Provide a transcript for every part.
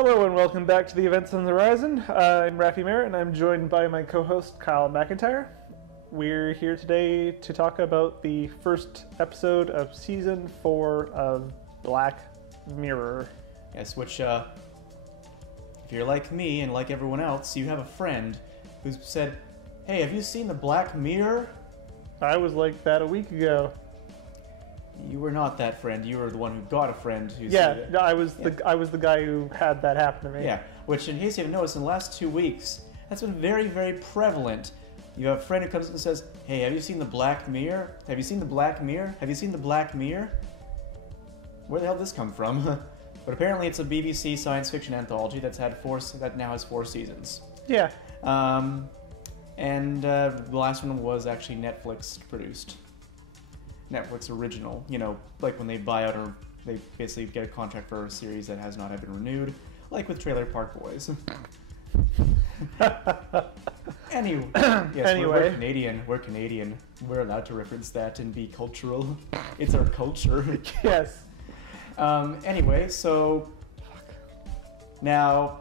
Hello and welcome back to the Events on the Horizon. I'm Rafi Merritt and I'm joined by my co-host Kyle McIntyre. We're here today to talk about the first episode of Season 4 of Black Mirror. Yes, which, if you're like me and like everyone else, you have a friend who's said, "Hey, have you seen the Black Mirror?" I was like that a week ago. You were not that friend. You were the one who got a friend who Yeah, said it. no, I was the guy who had that happen to me. Yeah, which in case you haven't noticed, in the last 2 weeks, that's been very, very prevalent. You have a friend who comes up and says, "Hey, have you seen the Black Mirror? Have you seen the Black Mirror? Have you seen the Black Mirror?" Where the hell did this come from? But apparently it's a BBC science fiction anthology that now has 4 seasons. Yeah. The last one was actually Netflix produced. Netflix original. You know, like when they buy out or they basically get a contract for a series that has not been renewed, like with Trailer Park Boys. Anyway, yes, we're Canadian. We're Canadian. We're allowed to reference that and be cultural. It's our culture. Yes. Anyway, so now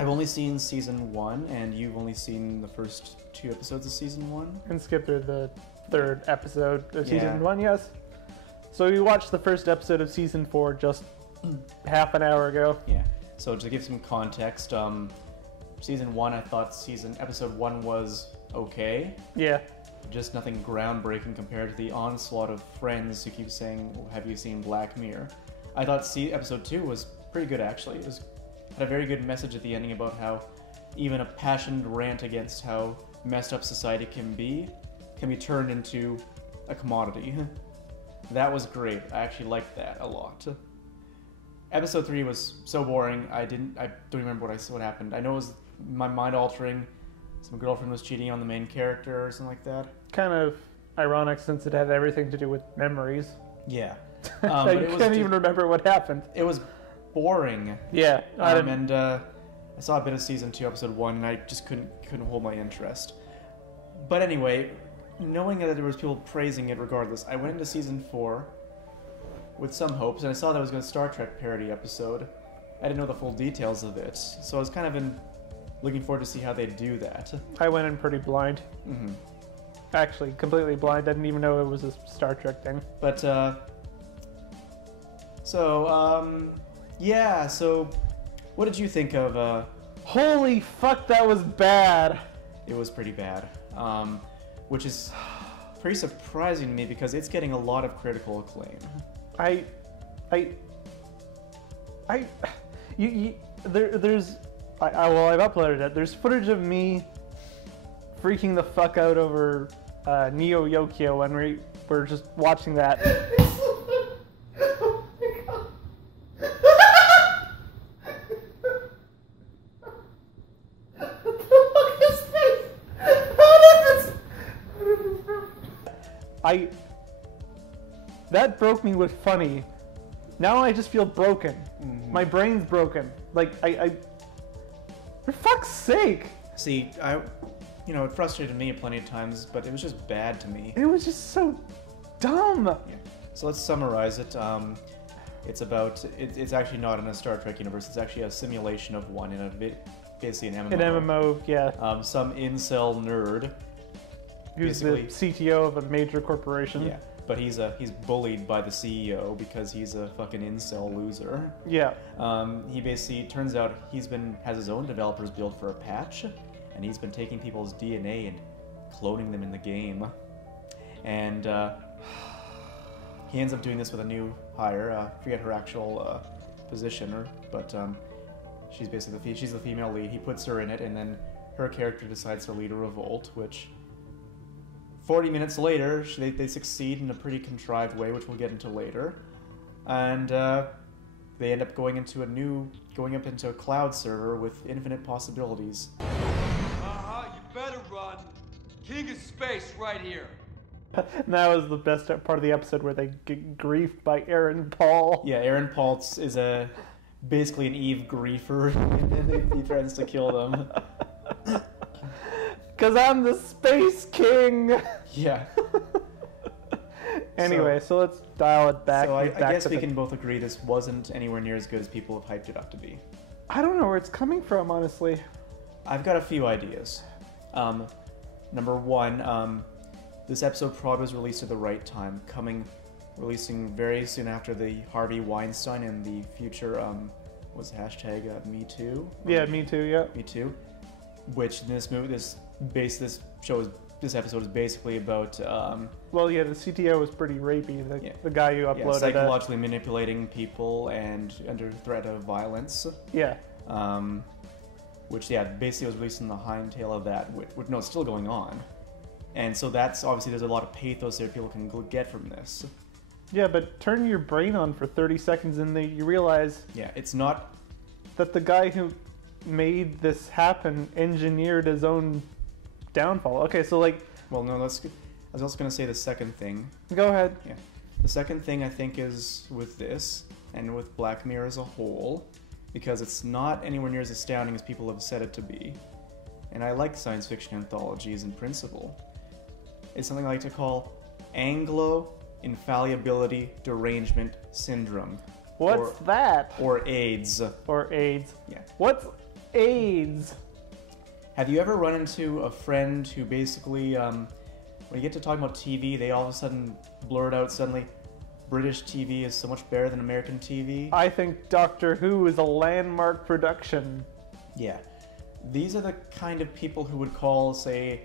I've only seen season 1, and you've only seen the first 2 episodes of season 1. And skip through the 3rd episode of season Yeah. 1, yes. So we watched the first episode of season 4 just half an hour ago. Yeah. So to give some context, season 1, I thought episode 1 was okay. Yeah. Just nothing groundbreaking compared to the onslaught of friends who keep saying, "Have you seen Black Mirror?" I thought episode 2 was pretty good, actually. It had a very good message at the ending about how even a passionate rant against how messed up society can be turned into a commodity. That was great. I actually liked that a lot. Episode 3 was so boring. I don't remember what happened. I know it was my mind altering. Some girlfriend was cheating on the main character or something like that. Kind of ironic since it had everything to do with memories. Yeah. But you can't even remember what happened. It was boring. Yeah. I saw a bit of season 2, episode 1, and I just couldn't hold my interest. But anyway, knowing that there was people praising it regardless, I went into season 4 with some hopes, and I saw that it was going to be a Star Trek parody episode. I didn't know the full details of it, so I was kind of looking forward to see how they do that. I went in pretty blind. Mm-hmm. Actually, completely blind. I didn't even know it was a Star Trek thing. But, yeah, so what did you think of, Holy fuck, that was bad! It was pretty bad, which is pretty surprising to me because it's getting a lot of critical acclaim. I've uploaded it. There's footage of me freaking the fuck out over Neo Yokio when we were just watching that. Oh my god. What the fuck is this? How did this? That broke me with funny. Now I just feel broken. Mm-hmm. My brain's broken. Like, for fuck's sake! See, it frustrated me plenty of times, but it was just bad to me. It was just so dumb! Yeah. So let's summarize it. It's actually not in a Star Trek universe, it's actually a simulation of one in basically an MMO. An MMO, yeah. Some incel nerd. Who's the CTO of a major corporation. Yeah, but he's bullied by the CEO because he's a fucking incel loser. Yeah. He basically, turns out has his own developers build for a patch, and he's been taking people's DNA and cloning them in the game. And he ends up doing this with a new hire. I forget her actual position, but she's basically she's the female lead. He puts her in it, and then her character decides to lead a revolt, which 40 minutes later, they succeed in a pretty contrived way, which we'll get into later. And they end up going up into a cloud server with infinite possibilities. You better run. King of space right here. And that was the best part of the episode where they get griefed by Aaron Paul. Yeah, Aaron Paul is basically an Eve griefer, and he threatens to kill them. Because I'm the Space King! Yeah. Anyway, so let's dial it back. So I back guess to we the- can both agree this wasn't anywhere near as good as people have hyped it up to be. I don't know where it's coming from, honestly. I've got a few ideas. Number one, this episode probably was released at the right time, releasing very soon after the Harvey Weinstein and the future, was hashtag Me Too? Yeah, me too. Yeah. Me Too. Which this episode is basically about, Well, yeah, the CTO was pretty rapey. The guy who uploaded psychologically manipulating people and under threat of violence. Yeah. Which basically was released in the hind-tail of that. No, it's still going on. And so that's obviously there's a lot of pathos there people can get from this. Yeah, but turn your brain on for 30 seconds and then you realize It's not that the guy who made this happen engineered his own downfall. Okay, so well, no, I was also going to say the second thing. go ahead. Yeah. The second thing I think is with this and with Black Mirror as a whole, because it's not anywhere near as astounding as people have said it to be. And I like science fiction anthologies in principle. It's something I like to call Anglo Infallibility Derangement Syndrome. What's that? Or AIDS. Or AIDS. Yeah. What's AIDS? Have you ever run into a friend who basically, when you get to talking about TV, they all of a sudden blurt out suddenly, British TV is so much better than American TV? I think Doctor Who is a landmark production. Yeah. These are the kind of people who would call, say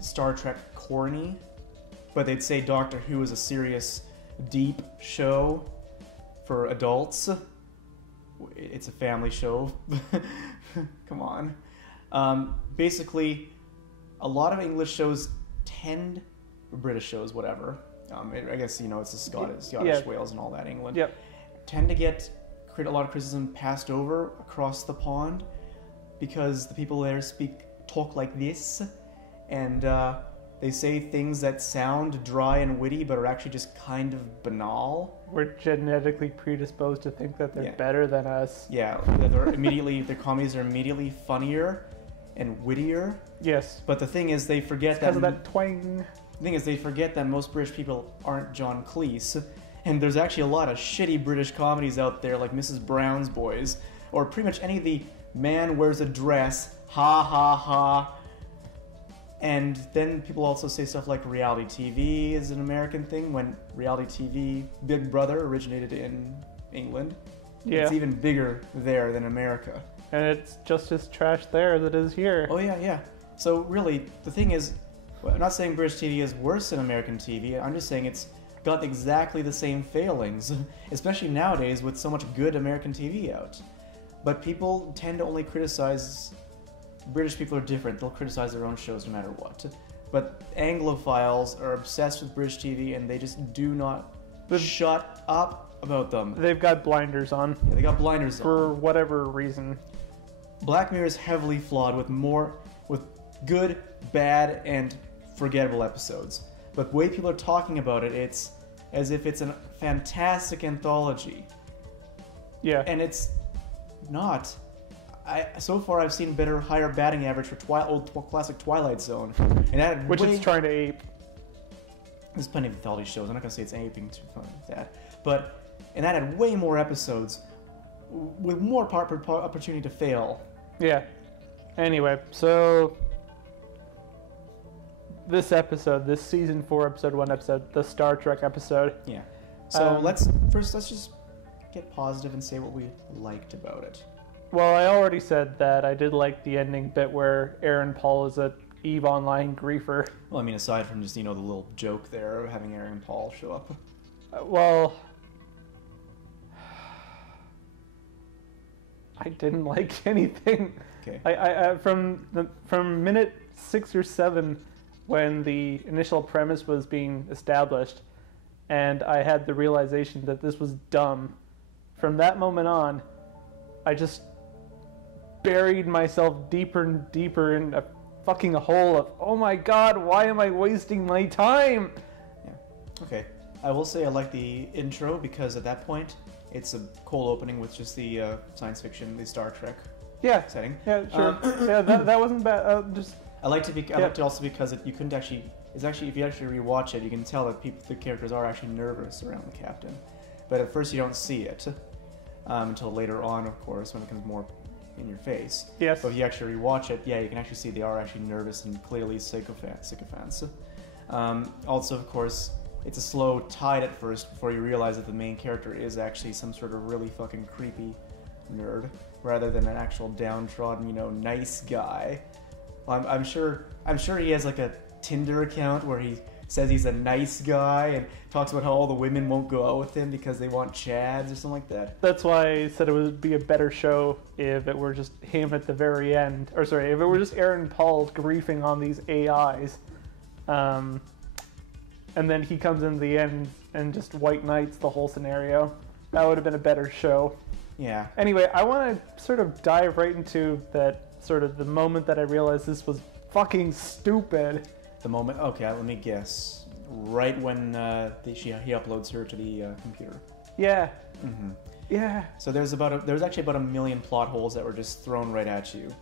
Star Trek corny, but they'd say Doctor Who is a serious, deep show for adults. It's a family show. Come on. Basically, a lot of English shows British shows, whatever. I guess, it's the Scottish Wales and all that, England. Yep. Tend to get a lot of criticism passed over across the pond because the people there talk like this, and they say things that sound dry and witty but are actually just kind of banal. We're genetically predisposed to think that they're better than us. Yeah, that their comedies are immediately funnier and wittier. Yes. But the thing is, they forget Because of that twang. The thing is, they forget that most British people aren't John Cleese, and there's actually a lot of shitty British comedies out there, like Mrs. Brown's Boys, or pretty much any of the man wears a dress, ha ha ha. And then people also say stuff like reality TV is an American thing, when reality TV, Big Brother, originated in England. Yeah. It's even bigger there than America. And it's just as trash there as it is here. Oh yeah. So really, the thing is, I'm not saying British TV is worse than American TV, I'm just saying it's got exactly the same failings, especially nowadays with so much good American TV out. But people tend to only criticize... British people are different, they'll criticize their own shows no matter what. But Anglophiles are obsessed with British TV and they just do not shut up about them. They've got blinders on. Yeah, they got blinders for on. whatever reason. Black Mirror is heavily flawed with good, bad, and forgettable episodes. But the way people are talking about it, it's as if it's a fantastic anthology. Yeah. And it's not. So far, I've seen higher batting average for old classic Twilight Zone, and that which it's trying to ape. There's plenty of anthology shows. I'm not gonna say it's aping too fun with that, and that had way more episodes with more opportunity to fail. Yeah. Anyway, so this season 4 episode 1 episode, the Star Trek episode. Yeah. So let's just get positive and say what we liked about it. Well, I already said that I did like the ending bit where Aaron Paul is a EVE Online griefer. Well, I mean, aside from just, the little joke there of having Aaron Paul show up. Well, I didn't like anything. Okay. I from minute 6 or 7, when the initial premise was being established, and I had the realization that this was dumb. From that moment on, I just buried myself deeper and deeper in a fucking hole of, oh my god, why am I wasting my time? Yeah. Okay. I will say I like the intro because at that point it's a cold opening with just the science fiction, the Star Trek setting. Yeah, sure. Yeah, that wasn't bad. I liked it also because you couldn't actually is actually, if you actually rewatch it, you can tell that the characters are actually nervous around the captain. But at first you don't see it until later on, of course, when it becomes more in your face. Yes. But if you actually rewatch it, yeah, you can actually see they are actually nervous and clearly sycophants. Also, of course, it's a slow tide at first before you realize that the main character is actually some sort of really fucking creepy nerd, rather than an actual downtrodden, nice guy. I'm sure he has like a Tinder account where he says he's a nice guy and talks about how all the women won't go out with him because they want chads or something like that. That's why I said it would be a better show if it were just him at the very end. Or sorry, if it were just Aaron Paul griefing on these AIs. And then he comes in the end and just white knights the whole scenario. That would have been a better show. Yeah. Anyway, I want to sort of dive right into that sort of the moment that I realized this was fucking stupid. The moment, okay, let me guess. Right when he uploads her to the computer. Yeah. Mm-hmm. Yeah. So there's actually about 1 million plot holes that were just thrown right at you.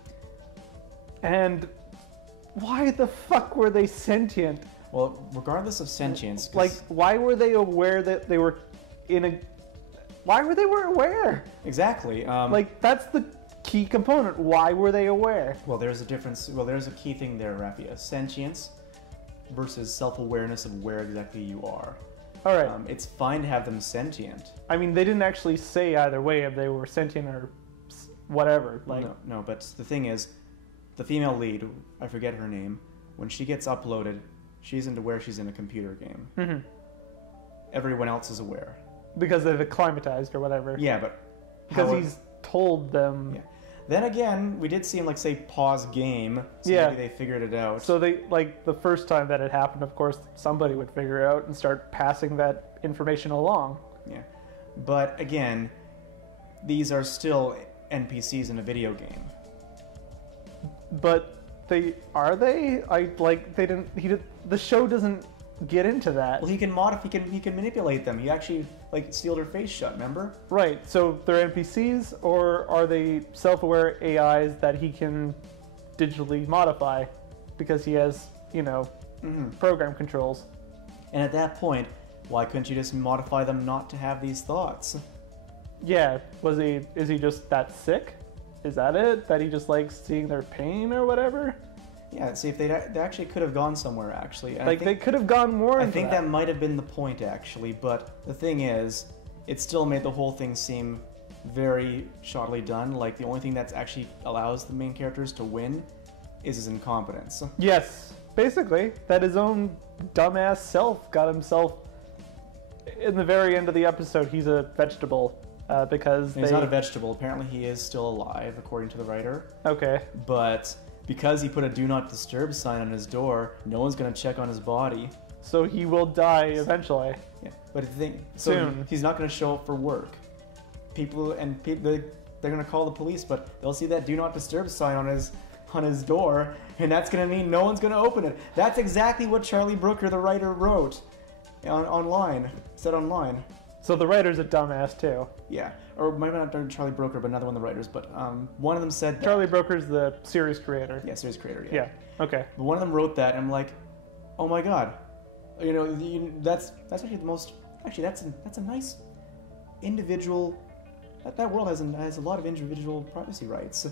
And why the fuck were they sentient? Well, regardless of sentience, 'cause- Like, why were they aware that they were why were they aware? Exactly. Like, that's the key component. Why were they aware? Well, there's a difference. Well, there's a key thing there, Rafi. Sentience versus self-awareness of where exactly you are. All right. It's fine to have them sentient. I mean, they didn't actually say either way if they were sentient or whatever. Like, No, but the thing is, the female lead, I forget her name, when she gets uploaded, she's aware she's in a computer game. Mm-hmm. Everyone else is aware. Because they've acclimatized or whatever. Yeah, but... Because he's told them... Yeah. Then again, we did see him, say, pause game, so maybe they figured it out. So they, the first time that it happened, of course, somebody would figure it out and start passing that information along. Yeah. But, again, these are still NPCs in a video game. But are they? The show doesn't get into that. Well, he can he can manipulate them. He actually, sealed her face shut, remember? Right, so they're NPCs, or are they self-aware AIs that he can digitally modify because he has, program controls? And at that point, why couldn't you just modify them not to have these thoughts? Yeah, is he just that sick? Is that it? That he just likes seeing their pain or whatever? Yeah, see, if they actually could have gone somewhere, actually. And they could have gone more into I think that might have been the point, actually, but the thing is, it still made the whole thing seem very shoddily done. Like, the only thing that actually allows the main characters to win is his incompetence. Yes, basically, that his own dumbass self got himself... In the very end of the episode, he's a vegetable, because He's not a vegetable. Apparently he is still alive, according to the writer. Okay. But because he put a do not disturb sign on his door, no one's going to check on his body. So he will die eventually. Yeah, but the thing, Soon. He's not going to show up for work. They're going to call the police, but they'll see that do not disturb sign on his door, and that's going to mean no one's going to open it. That's exactly what Charlie Brooker, the writer, wrote online. So the writer's a dumbass too. Yeah, or maybe not Charlie Brooker, but another one of the writers. But one of them said that. Charlie Brooker's the series creator. Yeah, series creator. Yeah. Okay. But one of them wrote that, and I'm like, oh my god, that's actually the most. Actually, that's a nice individual. That world has a lot of individual privacy rights.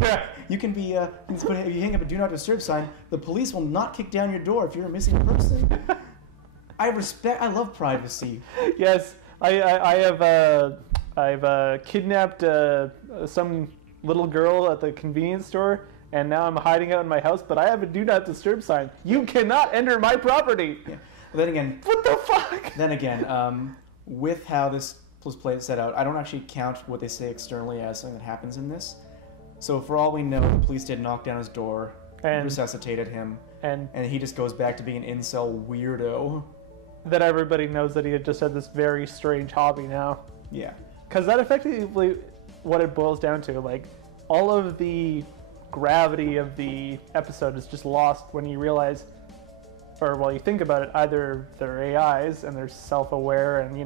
Yeah. You can be if you hang up a do not disturb sign, the police will not kick down your door if you're a missing person. I love privacy. Yes, I've kidnapped some little girl at the convenience store, and now I'm hiding out in my house, but I have a do not disturb sign. You cannot enter my property. Yeah. But then again, what the fuck? Then again, with how this play is set out, I don't actually count what they say externally as something that happens in this. So for all we know, the police did knock down his door, and resuscitated him, and he just goes back to being an incel weirdo. That everybody knows that he had just had this very strange hobby now. Yeah. Because that effectively, what it boils down to, all of the gravity of the episode is just lost when you realize, or while you think about it, either they're AIs and they're self-aware and,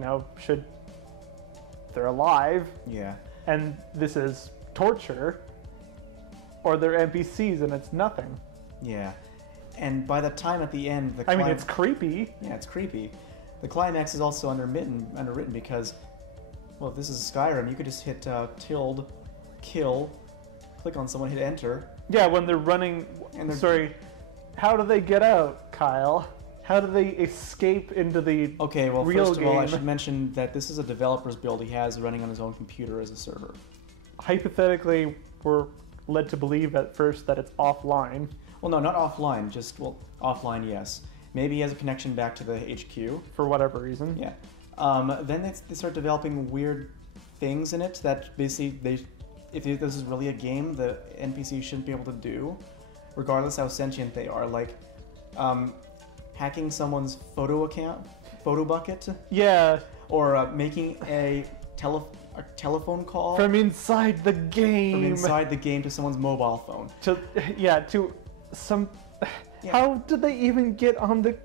they're alive. Yeah. And this is torture, or they're NPCs and it's nothing. Yeah. And by the time at the end, I mean, it's creepy. Yeah, it's creepy. The climax is also underwritten because, well, if this is Skyrim, you could just hit tilde, kill, click on someone, hit enter. Yeah, when they're running... And they're- Sorry, how do they get out, Kyle? How do they escape into the Okay, well, real first of all, I game? should mention that this is a developer's build he has running on his own computer as a server. Hypothetically, we're led to believe at first that it's offline. Well, no, not offline, just, well, offline, yes. Maybe he has a connection back to the HQ. For whatever reason. Yeah. Then they start developing weird things in it that basically if this is really a game, the NPCs shouldn't be able to do, regardless how sentient they are. Like, hacking someone's photo bucket, Yeah, or making a telephone call from inside the game. from inside the game to someone's mobile phone. To some... Yeah. How did they even get on the...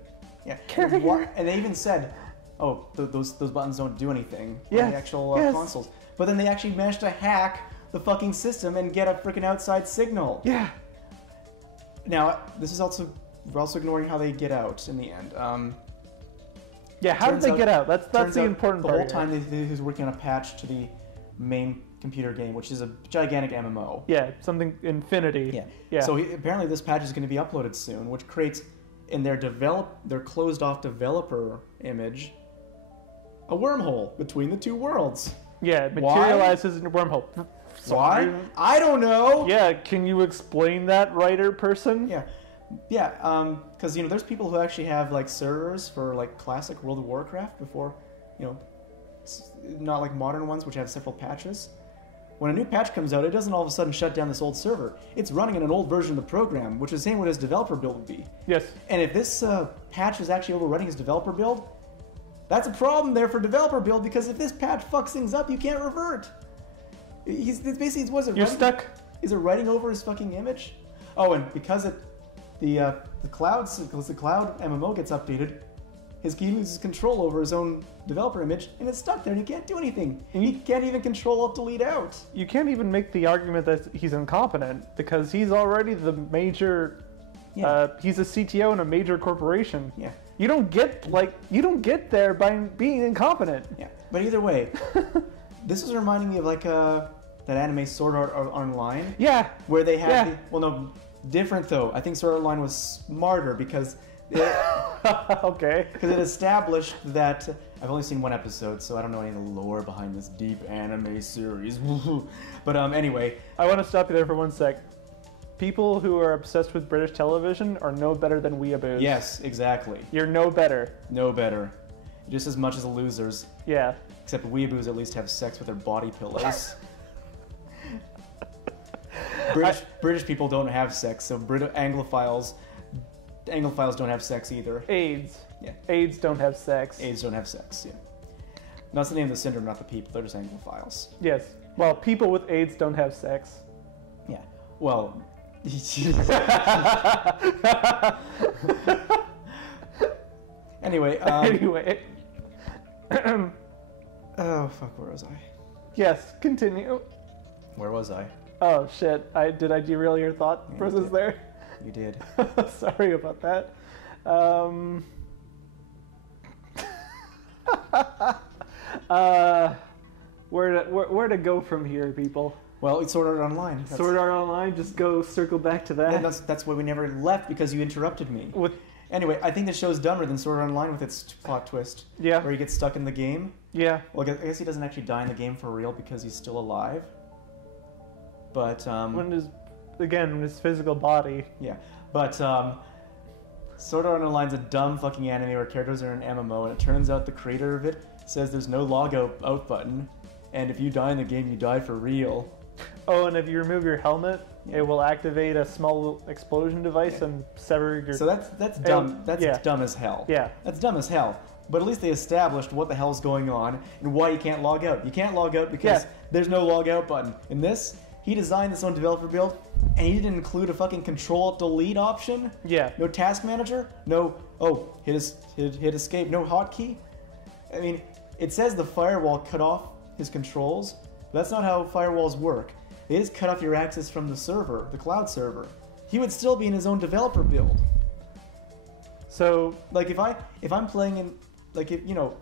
Yeah. Carrier. And they even said, oh, those buttons don't do anything on Yes, the actual yes. consoles. But then they actually managed to hack the fucking system and get a freaking outside signal. Yeah. Now, we're also ignoring how they get out in the end. Yeah, how did Turns they out- get out? That's turns the out important the part. whole time he was working on a patch to the main computer game, which is a gigantic MMO. Yeah, something infinity. Yeah. Yeah. So apparently this patch is going to be uploaded soon, which creates in their closed-off developer image a wormhole between the two worlds. Yeah, it Why? materializes in a wormhole. Why? I don't know. Yeah, can you explain that, writer person? Yeah. Because there's people who actually have like servers for like classic World of Warcraft before, not like modern ones which have several patches. When a new patch comes out, it doesn't all of a sudden shut down this old server. It's running in an old version of the program, which is the same what his developer build would be. Yes. And if this patch is actually overrunning his developer build, that's a problem there for developer build, because if this patch fucks things up, you can't revert. It's basically, was it You're writing- stuck. Is it writing over his fucking image? Oh, and because the cloud MMO gets updated, he loses control over his own developer image, and it's stuck there, and he can't do anything. He can't even control Alt Delete out. You can't even make the argument that he's incompetent because he's already the major. Yeah. He's a CTO in a major corporation. Yeah. You don't get there by being incompetent. Yeah. But either way, this is reminding me of like that anime Sword Art Online. Yeah. Where they have Yeah. different though. I think Sword Art Online was smarter because Okay. because it established that I've only seen one episode, so I don't know any of the lore behind this deep anime series. But anyway, I want to stop you there for 1 sec. People who are obsessed with British television are no better than weeaboos. yes, exactly. You're no better. No better. Just as much as the losers. Yeah. Except weeaboos at least have sex with their body pillows. British people don't have sex, so Anglophiles don't have sex either. AIDS. Yeah. AIDS don't have sex. AIDS don't have sex, yeah. That's the name of the syndrome, not the people. They're just Anglophiles. Yes. Well, people with AIDS don't have sex. Yeah. Well... Anyway, Anyway. oh, fuck, where was I? Yes, continue. Where was I? Oh shit, did I derail your thought Yeah, you process did. there? You did. Sorry about that. Where to go from here, people? Well, it's Sword Art Online. Sword Art Online, just go circle back to that. Yeah, that's why we never left, because you interrupted me. With Anyway, I think this show's dumber than Sword Art Online with its plot twist. Yeah. Where he gets stuck in the game. yeah, Well, I guess he doesn't actually die in the game for real because he's still alive. But, when his physical body. yeah. But, Sword Art Online's a dumb fucking anime where characters are in an MMO, and it turns out the creator of it says there's no log out button, and if you die in the game, you die for real. Oh, and if you remove your helmet, Yeah. it will activate a small explosion device Yeah. and sever your. So that's dumb. That's yeah. dumb as hell. Yeah. That's dumb as hell. But at least they established what the hell's going on and why you can't log out. You can't log out because Yeah. there's no log out button. In this, he designed this own developer build, and he didn't include a fucking Control-Delete option. Yeah. No task manager. No. Oh, hit escape. No hotkey. I mean, it says the firewall cut off his controls. But that's not how firewalls work. They just cut off your access from the server, the cloud server. He would still be in his own developer build. So Like if I'm playing in, like if you know,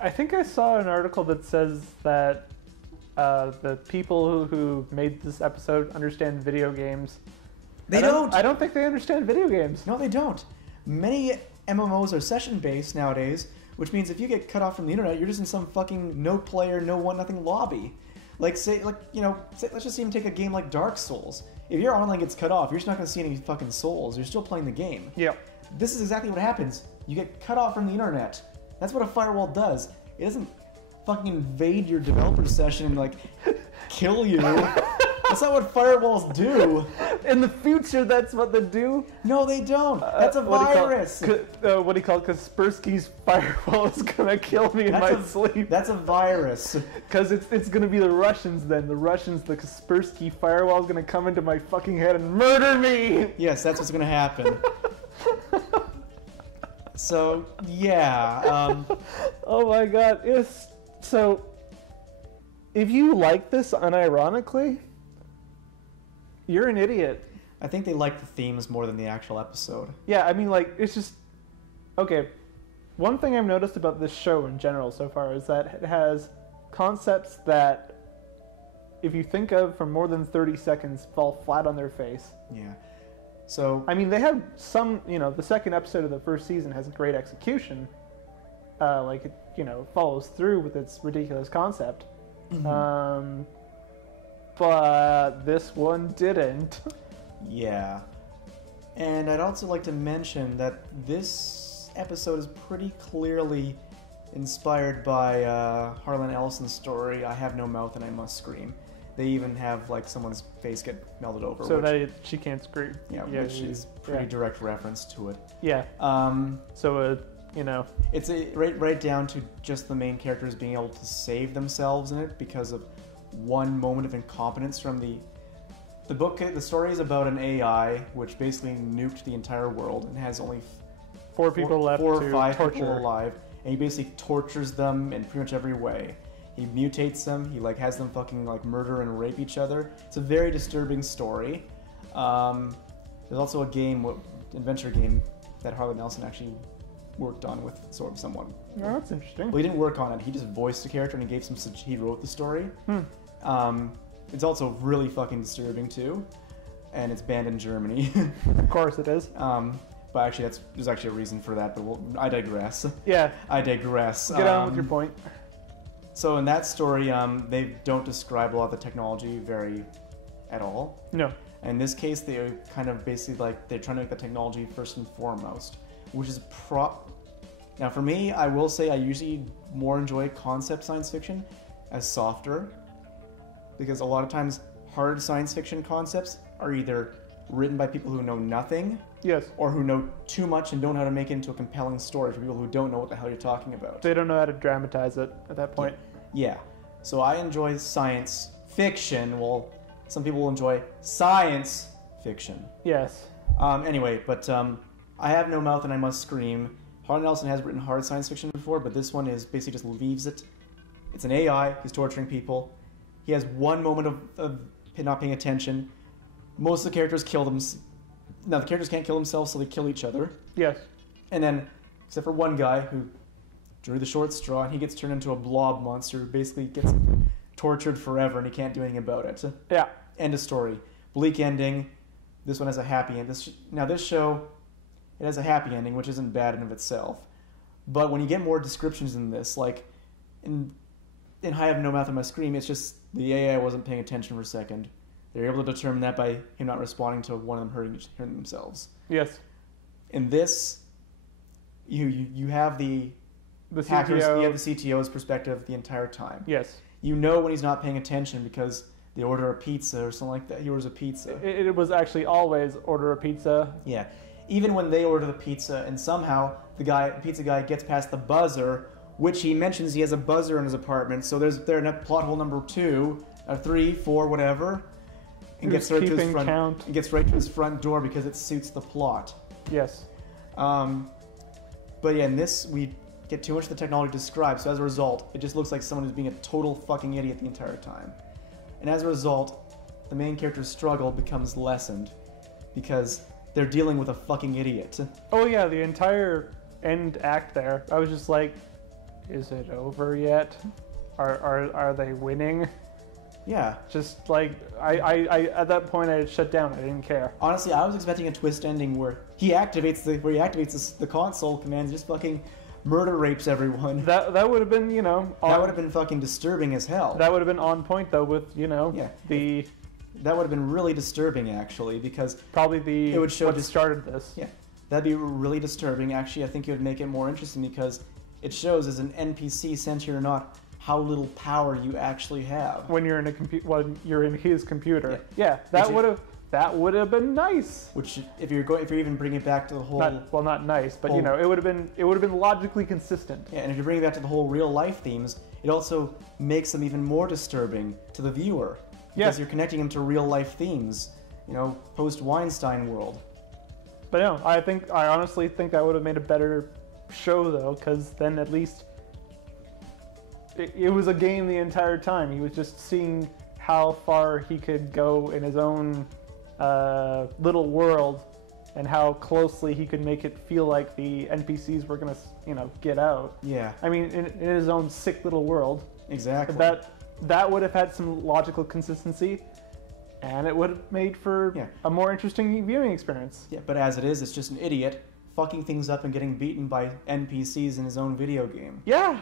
I think I saw an article that says that the people who made this episode understand video games. they don't. I don't think they understand video games. No, they don't. Many MMOs are session-based nowadays, which means if you get cut off from the internet, you're just in some fucking no player, no one, nothing lobby. Like let's just even take a game like Dark Souls. If your online gets cut off, you're just not going to see any fucking souls. You're still playing the game. Yeah. This is exactly what happens. You get cut off from the internet. That's what a firewall does. It doesn't fucking invade your developer session and like kill you. That's not what firewalls do. In the future, that's what they do. No, they don't. That's a virus. What do you call it? Kaspersky's firewall is gonna kill me in my sleep. That's a virus. Because it's gonna be the Russians then. The Kaspersky firewall is gonna come into my fucking head and murder me. Yes, that's what's gonna happen. So yeah. Oh my god. Yes. So, if you like this unironically, you're an idiot. I think they like the themes more than the actual episode. Yeah, I mean, like, it's just... Okay, one thing I've noticed about this show in general so far is that it has concepts that, if you think of for more than 30 seconds, fall flat on their face. Yeah. So... I mean, they have some... the second episode of the first season has a great execution. It, follows through with its ridiculous concept. Mm-hmm. But this one didn't. Yeah. And I'd also like to mention that this episode is pretty clearly inspired by Harlan Ellison's story, I Have No Mouth and I Must Scream. They even have, like, someone's face get melted over. So that she can't scream. Yeah, which is pretty direct reference to it. Yeah. It's right down to just the main characters being able to save themselves in it because of one moment of incompetence from the book. The story is about an AI which basically nuked the entire world and has only four people left, 4 or to 5 torture. people alive, and he basically tortures them in pretty much every way. He mutates them. He has them fucking murder and rape each other. It's a very disturbing story. There's also a adventure game that Harlan Ellison actually worked on with someone. Oh, that's interesting. Well, he didn't work on it. He just voiced the character and he wrote the story. It's also really fucking disturbing too, and it's banned in Germany. Of course it is. But actually, there's actually a reason for that. But I digress. Yeah. I digress. Get on with your point. So in that story, they don't describe a lot of the technology at all. No. In this case, they kind of basically they're trying to make the technology first and foremost, which is Now, for me, I will say I usually more enjoy concept science fiction as softer, because a lot of times hard science fiction concepts are either written by people who know nothing, yes, or who know too much and don't know how to make it into a compelling story for people who don't know what the hell you're talking about. They don't know how to dramatize it at that point. Yeah. So I enjoy science fiction. Well, some people will enjoy science fiction. Yes. Anyway, but I Have No Mouth and I Must Scream. Harlan Ellison has written hard science fiction before, but this one is basically just leaves it. It's an AI. He's torturing people. He has one moment of not paying attention. Most of the characters kill them. Now, the characters can't kill themselves, so they kill each other. Yes. And then, except for one guy who drew the short straw, and he gets turned into a blob monster who basically gets tortured forever, and he can't do anything about it. Yeah. End of story. Bleak ending. This one has a happy end. This show, it has a happy ending, which isn't bad in of itself. But when you get more descriptions in this, like in I Have No Mouth and Must Scream, it's just the AI wasn't paying attention for a second. They're able to determine that by him not responding to one of them hurting themselves. Yes. In this, you have the hackers, you have the CTO's perspective the entire time. Yes. You know when he's not paying attention because they order a pizza or something like that. He orders a pizza. It was actually always order a pizza. Yeah. Even when they order the pizza and somehow the pizza guy gets past the buzzer, which he mentions he has a buzzer in his apartment, so they're in plot hole number 2, or 3, 4, whatever, and gets right to his front door because it suits the plot. Yes. But yeah, in this we get too much of the technology described, so as a result, it just looks like someone who's being a total fucking idiot the entire time. And as a result, the main character's struggle becomes lessened because they're dealing with a fucking idiot. Oh yeah, the entire end act there. I was just like, is it over yet? Are they winning? Yeah. Just like I at that point I had shut down. I didn't care. Honestly, I was expecting a twist ending where he activates the console command and just fucking murder rapes everyone. That would have been, you know, That would have been fucking disturbing as hell. that would have been on point though with, you know, Yeah. the That would have been really disturbing, actually, because probably the It would show what just- started this. yeah, that'd be really disturbing. Actually, I think it would make it more interesting because it shows as an NPC, sentient or not, how little power you actually have. When you're in a when you're in his computer. Yeah. Yeah, that Which would have been nice. Which, if you're even bringing it back to the whole, Not nice, but you whole- know, it would have been logically consistent. yeah, and if you bring it back to the whole real life themes, it also makes them even more disturbing to the viewer because Yeah. you're connecting them to real life themes. You know, post Weinstein world. But no, I honestly think that would have made a better show though, because then at least it was a game the entire time. He was just seeing how far he could go in his own little world, and how closely he could make it feel like the NPCs were gonna, you know, get out. Yeah, I mean, in his own sick little world. exactly. That would have had some logical consistency, and it would have made for Yeah. a more interesting viewing experience. Yeah, but as it is, it's just an idiot fucking things up and getting beaten by NPCs in his own video game. Yeah,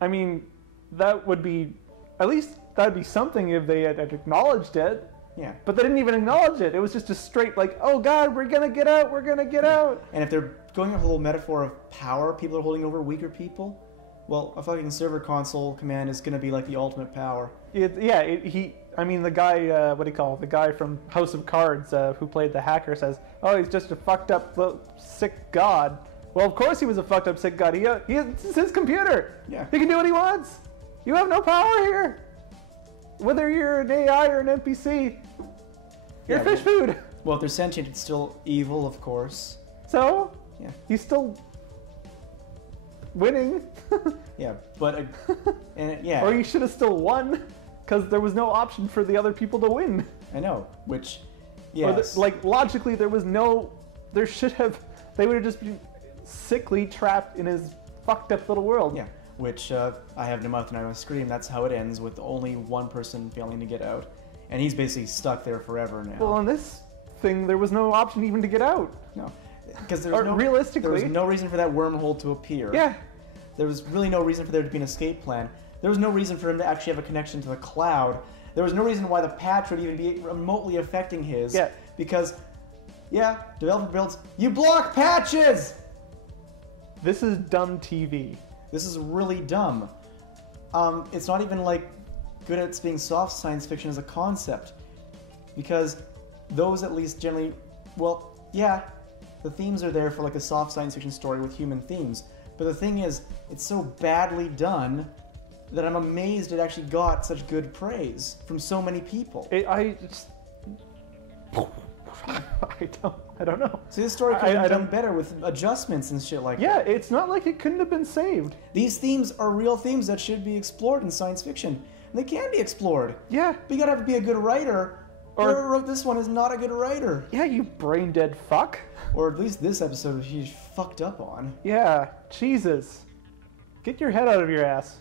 I mean, that would be, at least that'd be something if they had acknowledged it. Yeah. But they didn't even acknowledge it. It was just a straight like, oh god, we're gonna get out, we're gonna get out. And if they're going off the whole metaphor of power, people are holding over weaker people, well, a fucking server console command is gonna be like the ultimate power. I mean, the guy, what do you call it? The guy from House of Cards who played the hacker says, oh, he's just a fucked up, sick god. Well, of course he was a fucked up, sick god. It's his computer. Yeah. He can do what he wants. You have no power here. Whether you're an AI or an NPC, you're Yeah, fish food. Well, if they're sentient, it's still evil, of course. So, Yeah. he's still winning. Yeah, but and yeah, Or you should have still won, because there was no option for the other people to win. I know. Which, Or yes, like logically, they would have just been sickly trapped in his fucked up little world. yeah. Which I have no mouth and I don't scream. That's how it ends, with only one person failing to get out, and he's basically stuck there forever now. Well, in this thing, there was no option even to get out. No, because Or realistically, there was no reason for that wormhole to appear. Yeah, There was really no reason for there to be an escape plan. There was no reason for him to actually have a connection to the cloud. There was no reason why the patch would even be remotely affecting his. Yeah. Because, yeah, developer builds, you block patches! this is dumb TV. This is really dumb. It's not even like good at being soft science fiction as a concept. Because those at least generally, well, yeah, the themes are there for like a soft science fiction story with human themes. But the thing is, it's so badly done that I'm amazed it actually got such good praise from so many people. I don't know. See, this story could I have done don't- better with adjustments and shit like Yeah, that. it's not like it couldn't have been saved. These themes are real themes that should be explored in science fiction. And they can be explored. Yeah, But you gotta be a good writer. Or- Whoever wrote this one is not a good writer. yeah, you brain dead fuck. Or at least this episode he's fucked up on. Yeah, Jesus. Get your head out of your ass.